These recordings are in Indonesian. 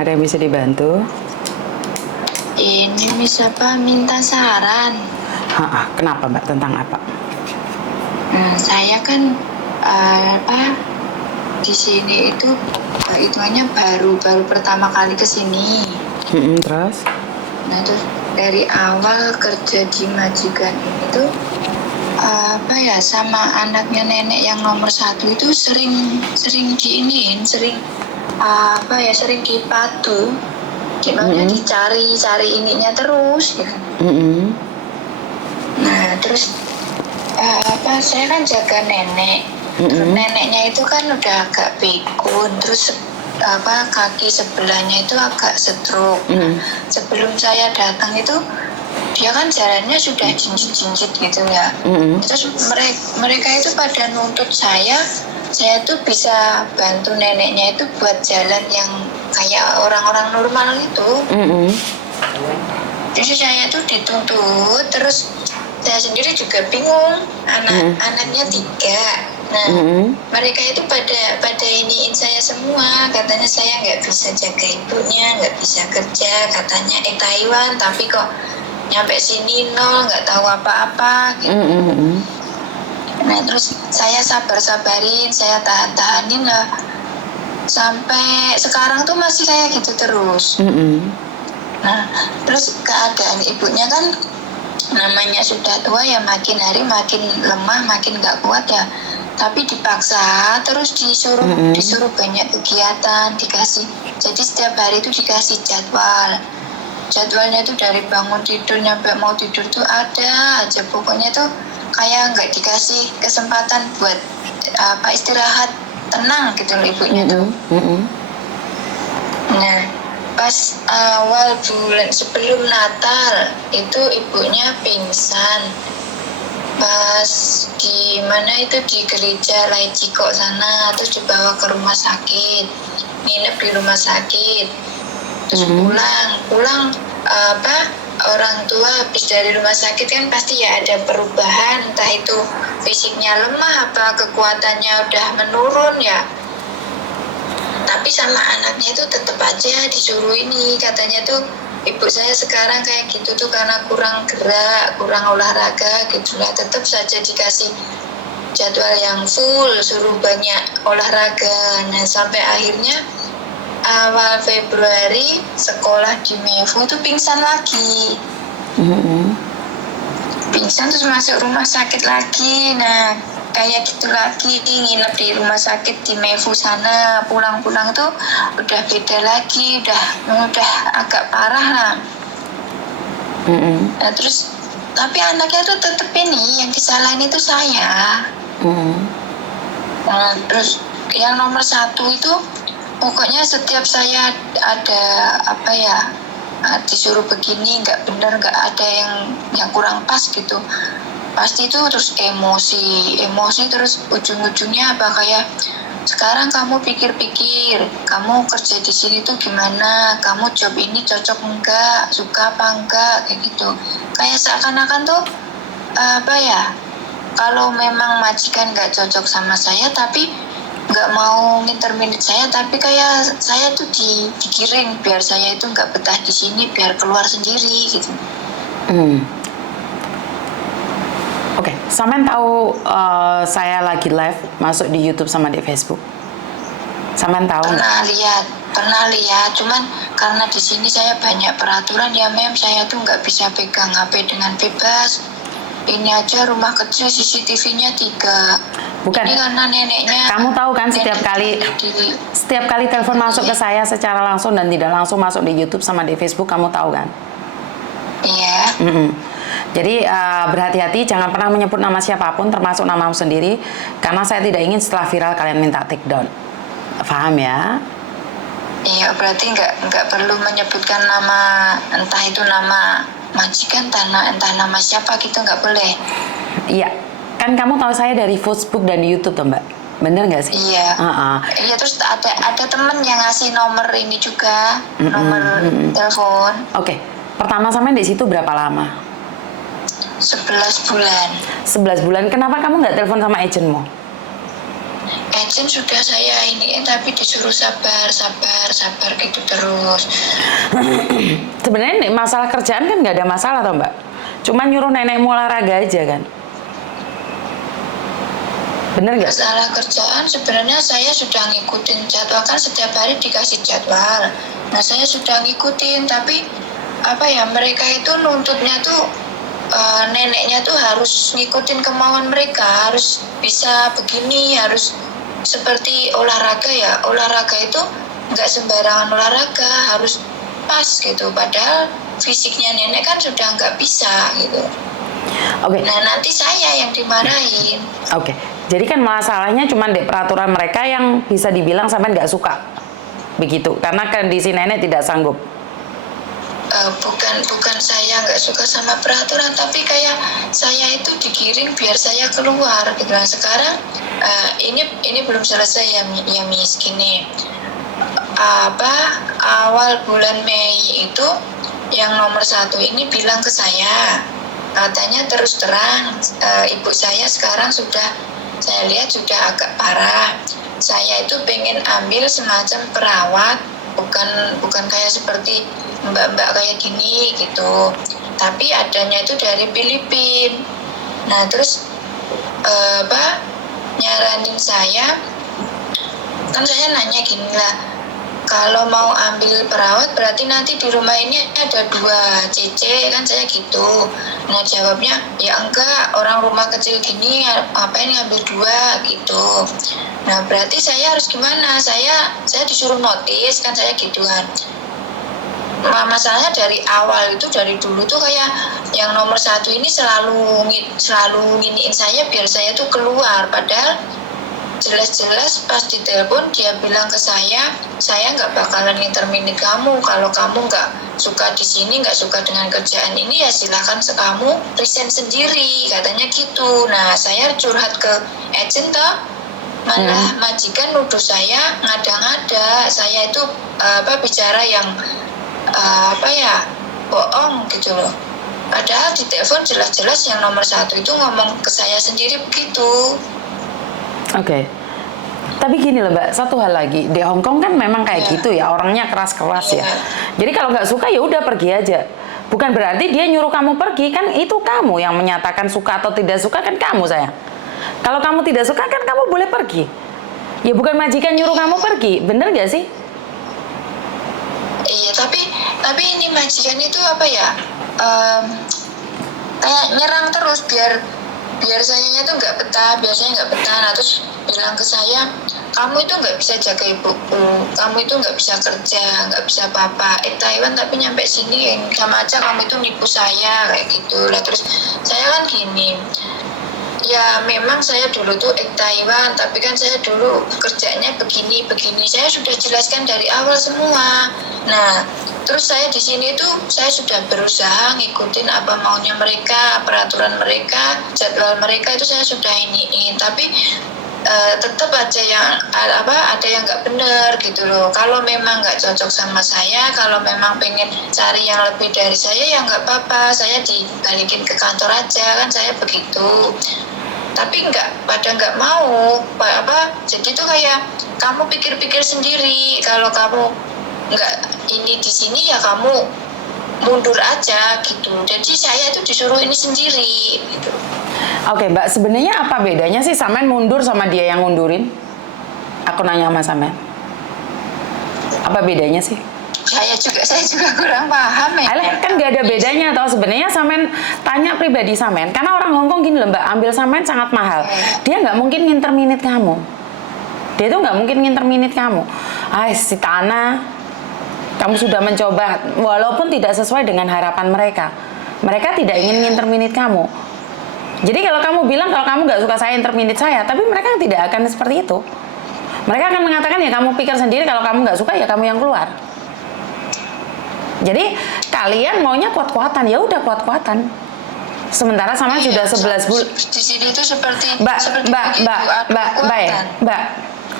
Ada yang bisa dibantu? Ini bisa Pak minta saran. Kenapa Mbak? Tentang apa? Saya kan di sini itu hitungannya baru pertama kali ke sini. Terus? Nah terus dari awal kerja di majikan ini tuh sama anaknya nenek yang nomor 1 itu sering diiniin, sering dipatu. Gimana dicari ininya terus ya. Nah terus saya kan jaga nenek. Terus neneknya itu kan udah agak pikun, terus kaki sebelahnya itu agak stroke. Sebelum saya datang itu dia kan jalannya sudah jinjit gitu ya. Terus mereka itu pada nuntut saya tuh bisa bantu neneknya itu buat jalan yang kayak orang-orang normal itu. Jadi saya tuh dituntut, terus saya sendiri juga bingung, anaknya 3. Nah mereka itu pada iniin saya semua, katanya saya nggak bisa jaga ibunya, nggak bisa kerja, katanya Taiwan tapi kok nyampe sini nol, nggak tahu apa-apa gitu. Nah terus saya sabarin, saya tahanin lah sampai sekarang tuh masih kayak gitu terus. Nah terus keadaan ibunya kan namanya sudah tua ya, makin hari makin lemah, makin nggak kuat ya, tapi dipaksa terus disuruh banyak kegiatan, dikasih, jadi setiap hari itu dikasih jadwalnya tuh dari bangun tidur nyampe mau tidur tuh ada aja, pokoknya tuh kayak nggak dikasih kesempatan buat istirahat tenang gitu loh ibunya tuh. Nah pas awal bulan sebelum Natal itu ibunya pingsan pas di mana itu di gereja Laiciko sana, terus dibawa ke rumah sakit, nginep di rumah sakit, terus pulang orang tua habis dari rumah sakit kan pasti ya ada perubahan, entah itu fisiknya lemah apa kekuatannya udah menurun ya, tapi sama anaknya itu tetap aja disuruh ini, katanya tuh ibu saya sekarang kayak gitu tuh karena kurang gerak, kurang olahraga gitu lah, tetap saja dikasih jadwal yang full, suruh banyak olahraga. Nah sampai akhirnya awal Februari sekolah di Mevo tuh pingsan lagi. Pingsan terus masuk rumah sakit lagi. Nah kayak gitu lagi, nginep di rumah sakit di Mevo sana, pulang-pulang tuh udah beda lagi, udah agak parah lah. Nah terus tapi anaknya tuh tetep ini yang disalahin itu saya. Nah terus yang nomor 1 itu pokoknya setiap saya ada disuruh begini nggak bener, nggak ada yang kurang pas gitu, pasti itu terus emosi terus ujung-ujungnya kayak sekarang kamu pikir-pikir kamu kerja di sini tuh gimana, kamu job ini cocok enggak, suka apa enggak, kayak gitu. Kayak seakan-akan tuh kalau memang majikan nggak cocok sama saya tapi nggak mau nginterminate saya, tapi kayak saya tuh digiring biar saya itu nggak betah di sini, biar keluar sendiri gitu. Oke, sampean tahu saya lagi live masuk di YouTube sama di Facebook? Sampean tahu? Pernah lihat, cuman karena di sini saya banyak peraturan ya mem, saya tuh nggak bisa pegang HP dengan bebas. Ini aja rumah kecil CCTV-nya 3. Bukan. Ini karena neneknya. Kamu tahu kan setiap kali telepon masuk ke saya secara langsung dan tidak langsung masuk di YouTube sama di Facebook, kamu tahu kan? Iya. Jadi berhati-hati, jangan pernah menyebut nama siapapun, termasuk namamu sendiri, karena saya tidak ingin setelah viral kalian minta take down. Paham ya? Iya, berarti nggak perlu menyebutkan nama, entah itu nama majikan, entah nama siapa gitu, nggak boleh. Iya, kan kamu tahu saya dari Facebook dan di YouTube tuh Mbak, bener nggak sih? Iya. Iya, terus ada temen yang ngasih nomor ini juga, nomor telepon. Oke, pertama sampai di situ berapa lama? 11 bulan. 11 bulan. Kenapa kamu nggak telepon sama agentmu? Agent sudah saya ini tapi disuruh sabar gitu terus. Sebenarnya masalah kerjaan kan nggak ada masalah toh Mbak. Cuma nyuruh nenekmu olahraga aja kan. Bener nggak? Masalah kerjaan sebenarnya saya sudah ngikutin jadwal, kan setiap hari dikasih jadwal. Nah saya sudah ngikutin, tapi apa ya, mereka itu nuntutnya tuh neneknya tuh harus ngikutin kemauan mereka, harus bisa begini, harus seperti olahraga ya. Olahraga itu nggak sembarangan olahraga, harus pas gitu. Padahal fisiknya nenek kan sudah nggak bisa gitu. Oke. Nah nanti saya yang dimarahin. Oke. Jadi kan masalahnya cuma di peraturan mereka yang bisa dibilang sampai nggak suka. Begitu. Karena kondisi nenek tidak sanggup. Bukan saya nggak suka sama peraturan, tapi kayak saya itu digiring biar saya keluar gitu. Nah, sekarang ini belum selesai ya Miss, gini. Awal bulan Mei itu yang nomor 1 ini bilang ke saya, katanya terus terang ibu saya sekarang sudah, saya lihat sudah agak parah. Saya itu pengen ambil semacam perawat, bukan kayak seperti mbak-mbak kayak gini gitu, tapi adanya itu dari Filipina. Nah terus nyaranin saya, kan saya nanya gini lah, kalau mau ambil perawat berarti nanti di rumah ini ada 2 CC kan, saya gitu. Nah jawabnya, ya enggak, orang rumah kecil gini ngapain ngambil 2 gitu. Nah berarti saya harus gimana? Saya disuruh notis kan, saya gituan. Masalahnya dari awal itu, dari dulu tuh kayak yang nomor 1 ini selalu nginiin saya biar saya tuh keluar, padahal jelas-jelas pas ditelepon dia bilang ke saya nggak bakalan intermini kamu. Kalau kamu nggak suka di sini, nggak suka dengan kerjaan ini, ya silakan kamu resign sendiri, katanya gitu. Nah saya curhat ke agent toh, malah majikan nuduh saya ngada-ngada, saya itu bicara yang bohong gitu loh. Padahal di telepon jelas-jelas yang nomor 1 itu ngomong ke saya sendiri begitu. Oke. Tapi gini loh Mbak, satu hal lagi, di Hong Kong kan memang kayak gitu ya, orangnya keras-keras ya. Jadi kalau nggak suka ya udah pergi aja. Bukan berarti dia nyuruh kamu pergi, kan itu kamu yang menyatakan suka atau tidak suka, kan kamu sayang. Kalau kamu tidak suka kan kamu boleh pergi. Ya bukan majikan nyuruh kamu pergi, bener nggak sih? Iya, tapi ini majikan itu apa ya? Kayak nyerang terus biar sayanya tuh nggak betah, biasanya nggak betah. Nah terus bilang ke saya, kamu itu nggak bisa jaga ibuku, kamu itu nggak bisa kerja, nggak bisa apa-apa. Taiwan tapi nyampe sini sama aja kamu itu nipu saya, kayak gitu lah. Terus saya kan gini, ya memang saya dulu tuh Taiwan, tapi kan saya dulu kerjanya begini, saya sudah jelaskan dari awal semua. Nah terus saya di sini tuh saya sudah berusaha ngikutin apa maunya mereka, peraturan mereka, jadwal mereka itu saya sudah iniin, tapi tetap aja yang ada yang nggak benar gitu loh. Kalau memang nggak cocok sama saya, kalau memang pengen cari yang lebih dari saya, ya nggak apa-apa, saya dibalikin ke kantor aja kan, saya begitu. Tapi pada nggak mau jadi tuh kayak kamu pikir-pikir sendiri, kalau kamu nggak ini di sini ya kamu mundur aja gitu. Jadi saya tuh disuruh ini sendiri gitu. Oke Mbak, sebenarnya apa bedanya sih Samen mundur sama dia yang ngundurin? Aku nanya sama Samen, apa bedanya sih? Saya juga kurang paham ya. Alah, kan gak ada bedanya tau sebenarnya. Samen tanya pribadi Samen, karena orang Hongkong gini loh Mbak, ambil Samen sangat mahal. Dia nggak mungkin nginterminate kamu. Dia tuh nggak mungkin nginterminate kamu. Si Tana, kamu sudah mencoba, walaupun tidak sesuai dengan harapan mereka. Mereka tidak ingin nginterminate kamu. Jadi kalau kamu bilang kalau kamu nggak suka saya, interminate saya, tapi mereka tidak akan seperti itu. Mereka akan mengatakan ya kamu pikir sendiri, kalau kamu nggak suka ya kamu yang keluar. Jadi kalian maunya kuat-kuatan, ya udah kuat-kuatan. Sementara sama sudah 11 bulan. Di sini tuh seperti Mbak,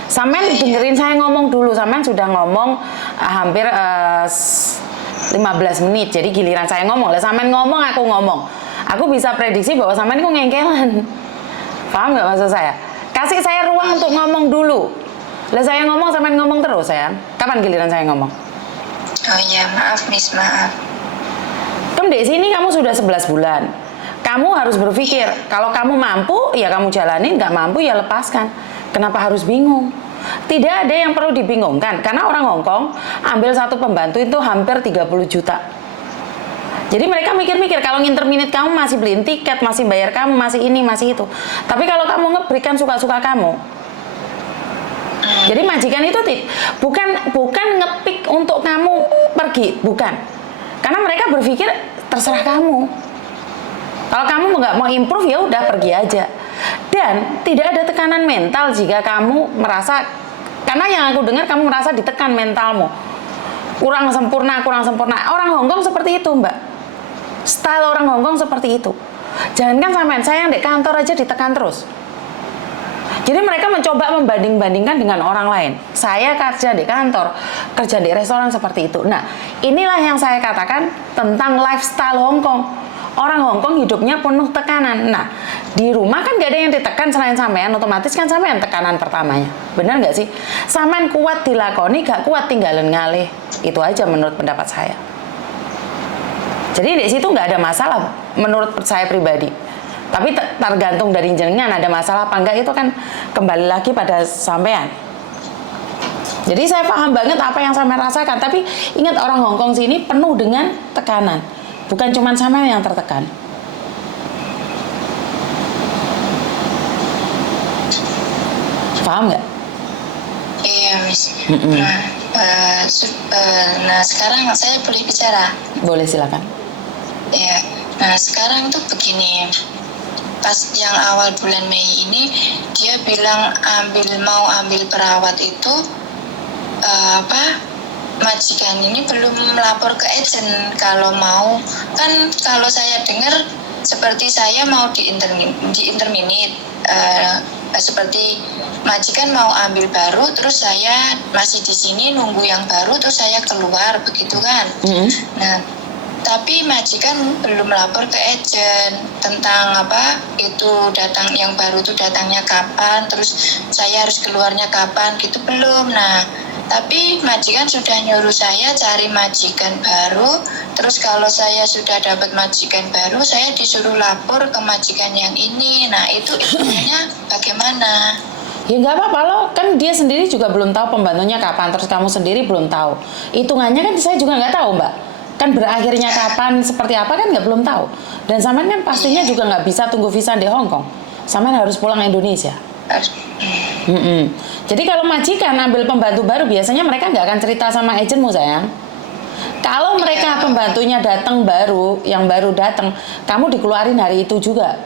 Samen dengerin saya ngomong dulu. Samen sudah ngomong hampir 15 menit. Jadi giliran saya ngomong. Lah Samen ngomong, aku ngomong. Aku bisa prediksi bahwa Samen itu ngengkelan. Paham nggak maksud saya? Kasih saya ruang untuk ngomong dulu. Lah saya ngomong sampai ngomong terus sayang. Kapan giliran saya ngomong? Oh iya, maaf Miss, maaf. Di sini kamu sudah 11 bulan. Kamu harus berpikir, kalau kamu mampu, ya kamu jalanin, nggak mampu, ya lepaskan. Kenapa harus bingung? Tidak ada yang perlu dibingungkan, karena orang Hongkong ambil satu pembantu itu hampir 30 juta. Jadi mereka mikir-mikir, kalau nginterminate kamu masih beliin tiket, masih bayar kamu, masih ini, masih itu. Tapi kalau kamu ngeberikan suka-suka kamu, jadi majikan itu bukan ngepick untuk kamu pergi, bukan. Karena mereka berpikir terserah kamu. Kalau kamu nggak mau improve, ya udah pergi aja. Dan tidak ada tekanan mental jika kamu merasa, karena yang aku dengar kamu merasa ditekan mentalmu. Kurang sempurna. Orang Hongkong seperti itu, Mbak. Style orang Hongkong seperti itu. Jangankan sampean, saya yang di kantor aja ditekan terus. Jadi mereka mencoba membanding-bandingkan dengan orang lain. Saya kerja di kantor, kerja di restoran seperti itu. Nah, inilah yang saya katakan tentang lifestyle Hongkong. Orang Hongkong hidupnya penuh tekanan. Nah, di rumah kan gak ada yang ditekan selain sampean, otomatis kan sampean tekanan pertamanya. Benar nggak sih? Sampean kuat dilakoni, gak kuat tinggalin ngalih. Itu aja menurut pendapat saya. Jadi di situ nggak ada masalah menurut saya pribadi. Tapi tergantung dari jenengan ada masalah apa enggak, itu kan kembali lagi pada sampean. Jadi saya paham banget apa yang sampean rasakan. Tapi ingat, orang Hongkong sini penuh dengan tekanan. Bukan cuma sampean yang tertekan. Paham nggak? Iya, Miss. Nah, sekarang saya boleh bicara? Boleh, silakan. Ya, nah sekarang tuh begini, pas yang awal bulan Mei ini dia bilang mau ambil perawat itu majikan ini belum melapor ke agent kalau mau. Kan kalau saya dengar seperti saya mau di-interminate, seperti majikan mau ambil baru, terus saya masih di sini nunggu yang baru, terus saya keluar, begitu kan? Nah, tapi majikan belum lapor ke agent tentang itu datang yang baru itu datangnya kapan, terus saya harus keluarnya kapan, gitu belum. Nah, tapi majikan sudah nyuruh saya cari majikan baru, terus kalau saya sudah dapat majikan baru, saya disuruh lapor ke majikan yang ini. Nah, itu intinya bagaimana? Ya nggak apa-apa loh, kan dia sendiri juga belum tahu pembantunya kapan, terus kamu sendiri belum tahu. Hitungannya kan saya juga nggak tahu, Mbak. Kan berakhirnya kapan, seperti apa kan belum tahu. Dan sampean kan pastinya juga nggak bisa tunggu visa di Hong Kong. Sampean harus pulang Indonesia. Jadi kalau majikan ambil pembantu baru, biasanya mereka nggak akan cerita sama agentmu, sayang. Kalau mereka pembantunya datang baru, yang baru datang, kamu dikeluarin hari itu juga.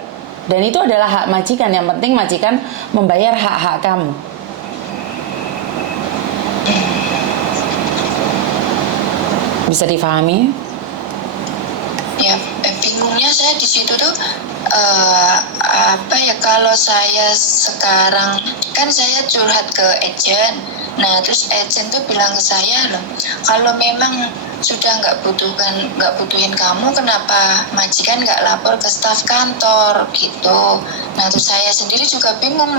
Dan itu adalah hak majikan. Yang penting majikan membayar hak-hak kamu. Bisa difahami? Ya, bingungnya saya di situ tuh kalau saya sekarang kan saya curhat ke agent. Nah, terus agent tuh bilang ke saya, loh, kalau memang sudah nggak butuhin kamu, kenapa majikan nggak lapor ke staf kantor gitu. Nah, terus saya sendiri juga bingung,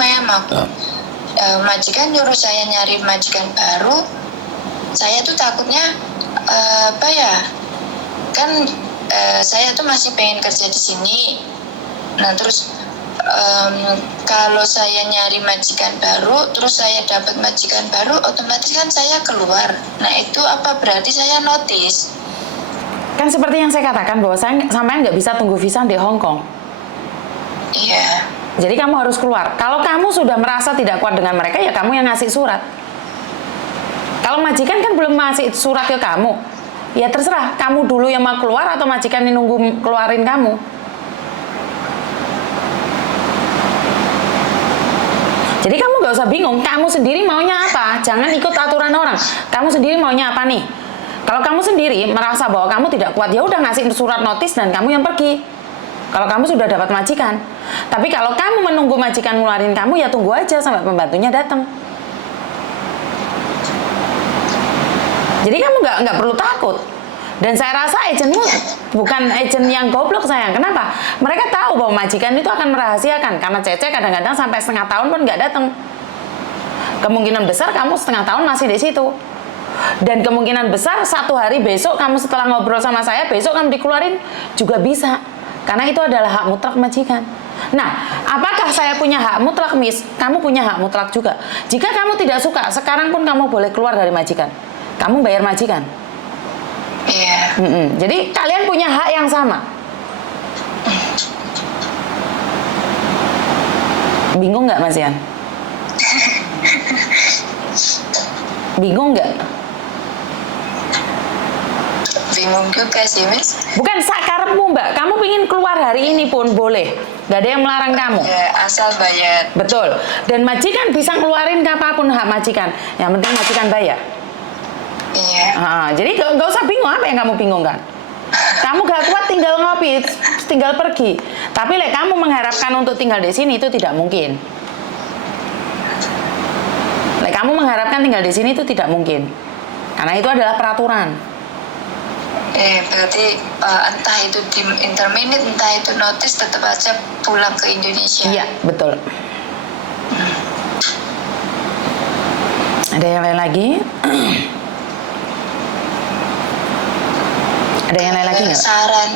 majikan nyuruh saya nyari majikan baru, saya tuh takutnya saya tuh masih pengen kerja di sini. Nah, terus kalau saya nyari majikan baru, terus saya dapat majikan baru, otomatis kan saya keluar. Nah, itu apa berarti saya notice? Kan seperti yang saya katakan bahwa sampean nggak bisa tunggu visa di Hong Kong. Iya. Jadi kamu harus keluar. Kalau kamu sudah merasa tidak kuat dengan mereka, ya kamu yang ngasih surat. Kalau majikan kan belum ngasih surat ke kamu, ya terserah. Kamu dulu yang mau keluar atau majikan yang nunggu keluarin kamu. Jadi kamu gak usah bingung, kamu sendiri maunya apa? Jangan ikut aturan orang. Kamu sendiri maunya apa nih? Kalau kamu sendiri merasa bahwa kamu tidak kuat, ya udah ngasih surat notis dan kamu yang pergi. Kalau kamu sudah dapat majikan. Tapi kalau kamu menunggu majikan ngeluarin kamu, ya tunggu aja sampai pembantunya datang. Jadi kamu nggak perlu takut. Dan saya rasa agentmu bukan agent yang goblok sayang. Kenapa? Mereka tahu bahwa majikan itu akan merahasiakan. Karena Cece kadang-kadang sampai setengah tahun pun nggak datang. Kemungkinan besar kamu setengah tahun masih di situ. Dan kemungkinan besar satu hari besok kamu setelah ngobrol sama saya, besok kamu dikeluarin juga bisa. Karena itu adalah hak mutlak majikan. Nah, apakah saya punya hak mutlak, Miss? Kamu punya hak mutlak juga. Jika kamu tidak suka, sekarang pun kamu boleh keluar dari majikan. Kamu bayar majikan. Iya. Jadi kalian punya hak yang sama. Bingung nggak Mas Yan? Bingung nggak? Bingung juga sih, Miss. Bukan sakarepmu Mbak, kamu pingin keluar hari ini pun boleh. Gak ada yang melarang kamu. Ya, asal bayar. Betul. Dan majikan bisa ngeluarin kapanpun hak majikan. Yang penting majikan bayar. Iya. Jadi gak usah bingung, apa yang kamu bingungkan? Kamu gak kuat tinggal ngopi, tinggal pergi. Tapi kamu mengharapkan untuk tinggal di sini itu tidak mungkin. Kamu mengharapkan tinggal di sini itu tidak mungkin. Karena itu adalah peraturan. Berarti entah itu di interminute, entah itu notice, tetap aja pulang ke Indonesia. Iya, betul. Ada yang lain lagi? Ada yang lain lagi nggak?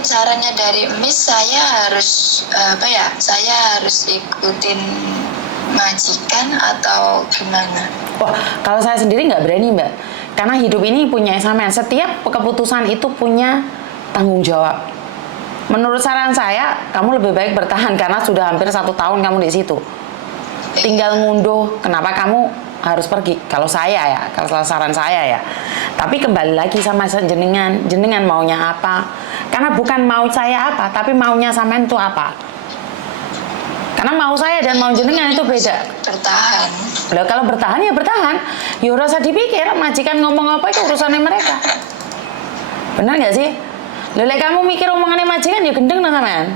Sarannya dari Miss, saya harus saya harus ikutin majikan atau gimana? Wah, kalau saya sendiri nggak berani Mbak. Karena hidup ini punya sampean. Setiap keputusan itu punya tanggung jawab. Menurut saran saya, kamu lebih baik bertahan karena sudah hampir 1 tahun kamu di situ. Tinggal ngunduh kenapa kamu harus pergi. Kalau saya ya, kalau saran saya ya. Tapi kembali lagi sama jenengan maunya apa? Karena bukan mau saya apa, tapi maunya sampean itu apa? Karena mau saya dan mau jenengan itu beda. Bertahan. Loh, kalau bertahan ya bertahan. Ya rasa dipikir, majikan ngomong apa itu urusannya mereka. Benar nggak sih? Lele kamu mikir omongannya majikan ya gendeng nah sampean.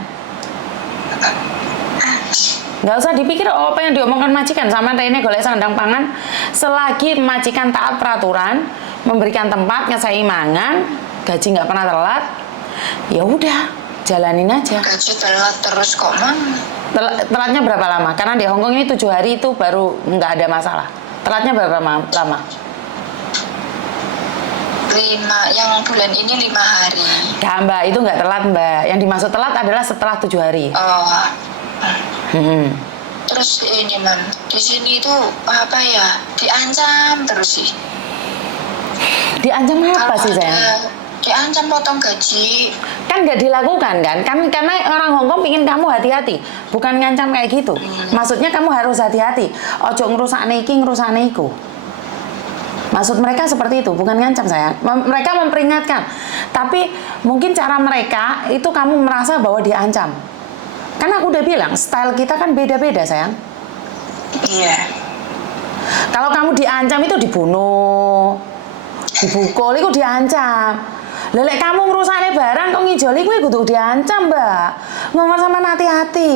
Nggak usah dipikir apa yang diomongkan majikan. Sama Rene golek sandang pangan. Selagi majikan taat peraturan, memberikan tempat, ngesai mangan, gaji nggak pernah telat, ya udah jalanin aja. Gaji telat terus kok, Mam? Telatnya berapa lama? Karena di Hongkong ini 7 hari itu baru nggak ada masalah. Telatnya berapa lama? 5, yang bulan ini 5 hari. Nggak Mbak, itu nggak telat Mbak. Yang dimaksud telat adalah setelah 7 hari. Oh. Terus ini Mam, di sini itu apa ya? Diancam terus sih. Diancam apa sih sayang? Diancam potong gaji. Kan nggak dilakukan kan? Karena orang Hongkong pingin kamu hati-hati, bukan ngancam kayak gitu. Maksudnya kamu harus hati-hati. Ojo ngerusakne iki, ngerusakne iku. Maksud mereka seperti itu, bukan ngancam sayang. Mereka memperingatkan. Tapi mungkin cara mereka itu kamu merasa bahwa diancam. Karena aku udah bilang, style kita kan beda-beda sayang. Iya. Kalau kamu diancam itu dibunuh, dibukul, itu diancam. Lelek kamu ngerusakne barang kok ngijoli kuwi kudu diancam, Mbak. Ngomong sama hati-hati.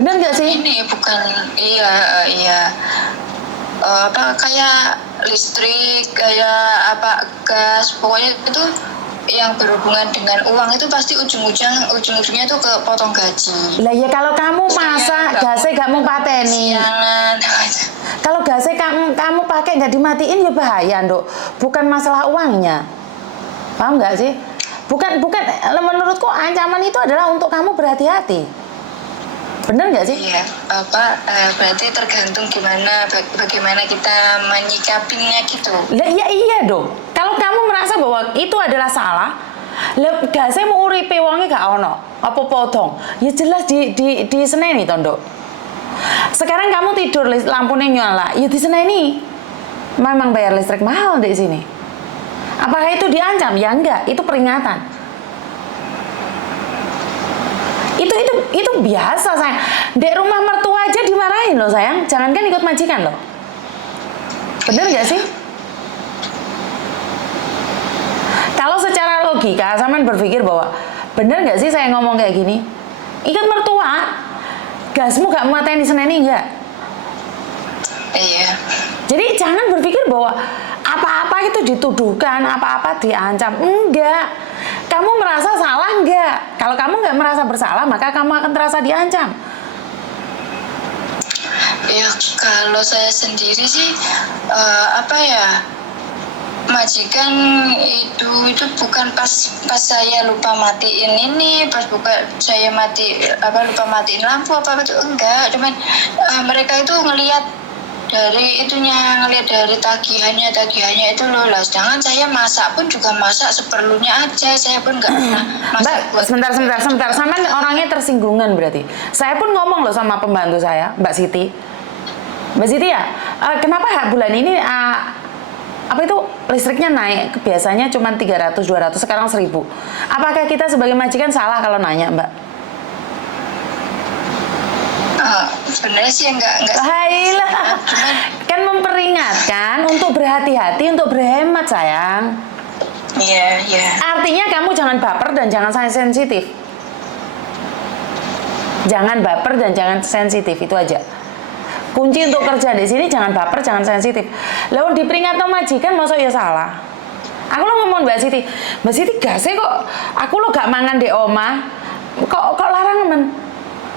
Bener nggak sih? Ini bukan iya. Kayak listrik, kayak gas, pokoknya itu yang berhubungan dengan uang itu pasti ujung-ujungnya itu ke potong gaji. Lah ya kalau kamu masa gasnya gak mau pateni. Kalau gasnya kamu pakai nggak dimatiin ya bahaya, Nduk. Bukan masalah uangnya. Paham nggak sih? Bukan menurutku ancaman itu adalah untuk kamu berhati-hati. Bener nggak sih? Iya, berarti tergantung bagaimana kita menyikapinya gitu. Lah iya dong. Kalau kamu merasa bahwa itu adalah salah, lah gasnya mau uripe wonge gak ono, apa potong? Ya jelas di seneni to, Nduk. Sekarang kamu tidur lampunya nyala, ya di seneni. Memang bayar listrik mahal di sini. Apakah itu diancam? Ya enggak, itu peringatan. Itu biasa sayang. Di rumah mertua aja dimarahin loh sayang. Jangankan ikut majikan loh. Bener gak sih? Kalau secara logika sampean berpikir bahwa bener gak sih saya ngomong kayak gini? Ikut mertua, gasmu gak mateni seneni enggak? Iya. Jadi jangan berpikir bahwa apa-apa apa-apa itu dituduhkan, apa-apa diancam. Enggak. Kamu merasa salah enggak? Kalau kamu nggak merasa bersalah, maka kamu akan terasa diancam. Ya kalau saya sendiri sih apa ya, majikan itu bukan pas saya lupa matiin ini, pas saya lupa matiin lampu apa itu, enggak, cuman mereka itu ngelihat dari tagihannya itu loh lah. Sedangkan saya masak pun juga masak seperlunya aja, saya pun nggak pernah masak. Mbak, sebentar, sama orangnya tersinggungan berarti. Saya pun ngomong loh sama pembantu saya, Mbak Siti ya, kenapa bulan ini apa itu listriknya naik, biasanya cuma 300-200, sekarang 1000. Apakah kita sebagai majikan salah kalau nanya, Mbak? Sebenarnya sih enggak. Hailah, kan memperingatkan untuk berhati-hati, untuk berhemat, sayang. Iya. Artinya kamu jangan baper dan jangan sensitif. Jangan baper dan jangan sensitif, itu aja. Kunci untuk kerja di sini, jangan baper, jangan sensitif. Lalu diperingat sama majikan, masa ya salah. Aku lo ngomong Mbak Siti gak sih kok, aku lo gak mangan di oma, kok larang men.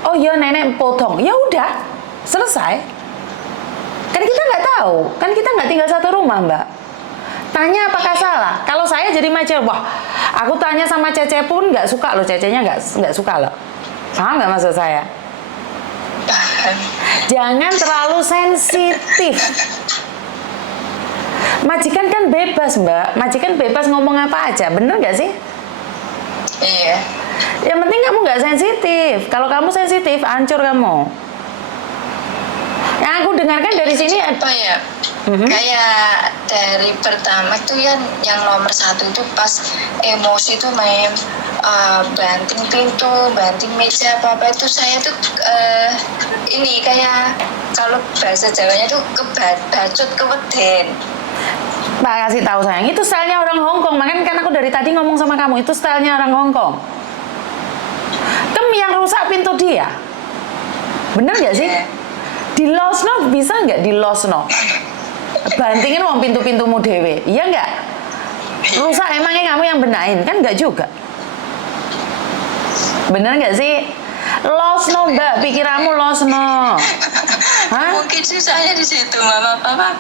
Oh iya nenek potong, ya udah selesai. Kan kita nggak tahu, kan kita nggak tinggal satu rumah, Mbak. Tanya apakah salah. Kalau saya jadi majikan, wah, aku tanya sama Cece pun nggak suka loh, Cecenya nggak suka loh. Paham nggak maksud saya? Jangan terlalu sensitif. Majikan kan bebas, Mbak. Majikan bebas ngomong apa aja, bener nggak sih? Iya. Yang penting kamu nggak sensitif. Kalau kamu sensitif, hancur kamu. Yang aku dengarkan dari sini apa ya? Kayak dari pertama tuh yang nomor 1 itu pas emosi tuh main banting pintu, banting meja apa itu, saya tuh ini kayak kalau bahasa Jawanya tuh kebacut keweden. Pak kasih tahu sayang, itu stylenya orang Hongkong. Makanya kan aku dari tadi ngomong sama kamu, itu stylenya orang Hongkong. Yang rusak pintu dia, bener nggak sih? Di losno bisa nggak di losno? Bantingin wong pintu-pintumu dewe, iya nggak? Rusak emangnya kamu yang benain kan nggak juga? Bener nggak sih? Losno Mbak, pikiranmu losno. Hah? Mungkin susahnya di situ, Mama. Papa,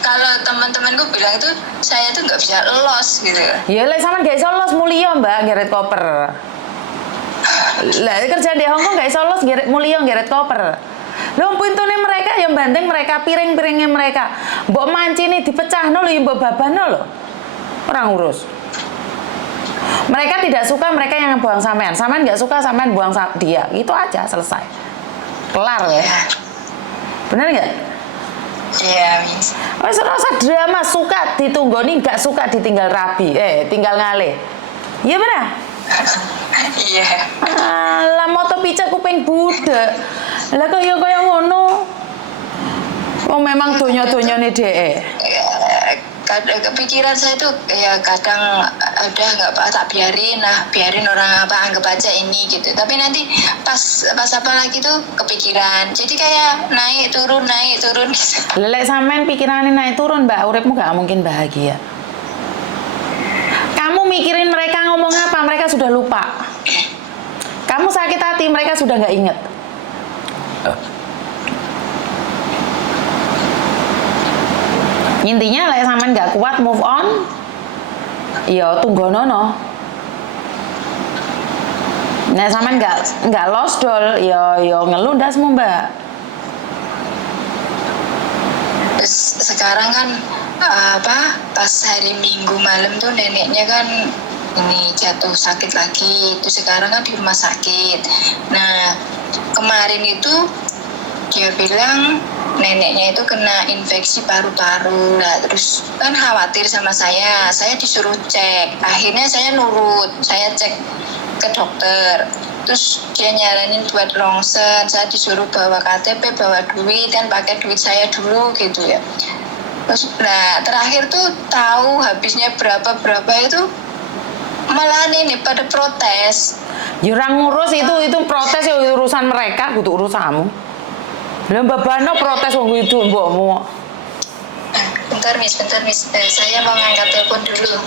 kalau teman-temanku bilang itu saya tuh nggak bisa los gitu. Ya lek sama nggak iso los mulia Mbak, geret koper. Lah kerja di Hongkong gak iso los mulia geret koper. Lho pintune mereka yang banting mereka, piring-piringnya mereka. Mbok mancine dipecahno lho, mbok babano lho. Orang urus. Mereka tidak suka mereka yang buang sampean. Sampean nggak suka sampean buang dia. Itu aja selesai. Kelar ya. Bener nggak? Iya, Miss. Wes ora usah drama, suka ditunggoni, nggak suka ditinggal rabi. Tinggal ngalih. Iya bener? Iya. Lah moto picak kuping budek. Lah kaya ngono. Oh memang donya-donyane dhek. Kepikiran saya tuh ya kadang udah nggak apa tak biarin orang apa anggap aja ini gitu, tapi nanti pas apa lagi tuh kepikiran, jadi kayak naik turun gitu. Lelek sampean pikirannya naik turun Mbak, uripmu gak mungkin bahagia. Kamu mikirin mereka ngomong apa, mereka sudah lupa. Kamu sakit hati, mereka sudah nggak inget. Intinya lek sampean nggak kuat move on, ya tunggonono. Nah sampean nggak lost doll, ya ngeluh ndasmu Mbak. Sekarang kan pas hari Minggu malam tuh neneknya kan ini jatuh sakit lagi, itu sekarang kan di rumah sakit. Nah kemarin itu dia bilang neneknya itu kena infeksi paru-paru. Nah terus kan khawatir sama saya disuruh cek, akhirnya saya nurut, saya cek ke dokter. Terus dia nyaranin buat ronsen, saya disuruh bawa KTP, bawa duit, dan pakai duit saya dulu gitu ya. Terus nah terakhir tuh tahu habisnya berapa itu malah ini pada protes. Jurang ngurus itu protes ya urusan mereka, kudu urusanmu. Lah babano protes wong itu mbokmu. bentar Miss. Saya mau ngangkat telepon dulu.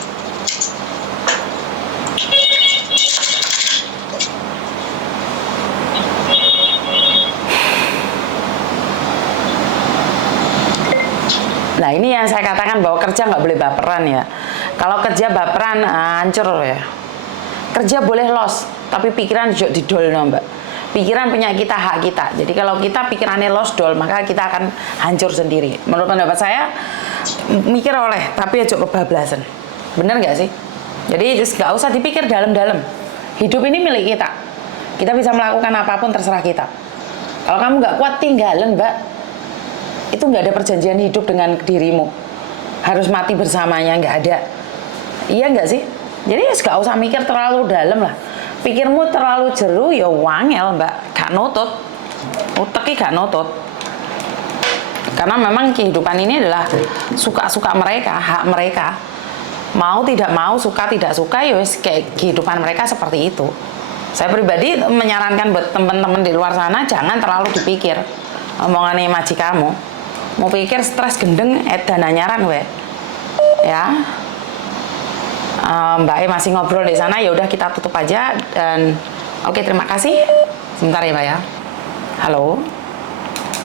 Nah ini yang saya katakan bahwa kerja nggak boleh baperan ya. Kalau kerja baperan hancur ya. Kerja boleh loss, tapi pikiran juga didol no, Mbak. Pikiran punya kita, hak kita. Jadi kalau kita pikirannya loss dol, maka kita akan hancur sendiri. Menurut pendapat saya, mikir oleh, tapi aja kebablasan. Bener nggak sih? Jadi nggak usah dipikir dalam-dalam. Hidup ini milik kita. Kita bisa melakukan apapun terserah kita. Kalau kamu nggak kuat, tinggalin, Mbak. Itu nggak ada perjanjian hidup dengan dirimu. Harus mati bersamanya, nggak ada. Iya nggak sih? Jadi nggak usah mikir terlalu dalam lah. Pikirmu terlalu jeru, ya wangel, Mbak. Gak nutut. Uteknya gak nutut. Karena memang kehidupan ini adalah suka-suka mereka, hak mereka. Mau tidak mau, suka tidak suka, ya kayak kehidupan mereka seperti itu. Saya pribadi menyarankan buat teman-teman di luar sana, jangan terlalu dipikir omongannya majikanmu. Mau pikir stres gendeng, edan anyaran we. Ya. Mbak E masih ngobrol di sana, ya udah kita tutup aja dan oke, terima kasih. Sebentar ya Mbak ya. Halo.